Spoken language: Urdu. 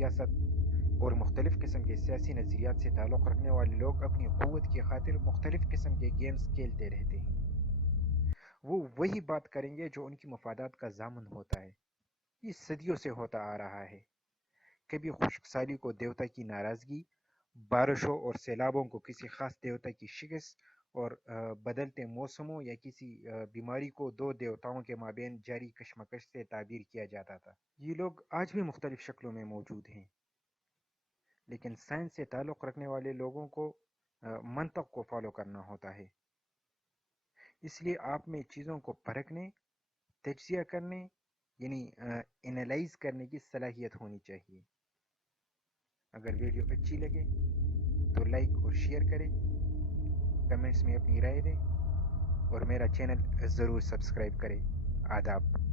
سیاست اور مختلف قسم کے سیاسی نظریات سے تعلق رکھنے والے لوگ اپنی قوت کی خاطر مختلف قسم کے گیمز کھیلتے رہتے ہیں۔ وہ وہی بات کریں گے جو ان کی مفادات کا ضامن ہوتا ہے۔ یہ صدیوں سے ہوتا آ رہا ہے۔ کبھی خشک سالی کو دیوتا کی ناراضگی، بارشوں اور سیلابوں کو کسی خاص دیوتا کی شکست، اور بدلتے موسموں یا کسی بیماری کو دو دیوتاؤں کے مابین جاری کشمکش سے تعبیر کیا جاتا تھا۔ یہ لوگ آج بھی مختلف شکلوں میں موجود ہیں، لیکن سائنس سے تعلق رکھنے والے لوگوں کو منطق کو فالو کرنا ہوتا ہے۔ اس لیے آپ میں چیزوں کو پرکھنے، تجزیہ کرنے، یعنی انالائز کرنے کی صلاحیت ہونی چاہیے۔ اگر ویڈیو اچھی لگے تو لائک اور شیئر کریں، کمنٹس میں اپنی رائے دیں، اور میرا چینل ضرور سبسکرائب کریں۔ آداب۔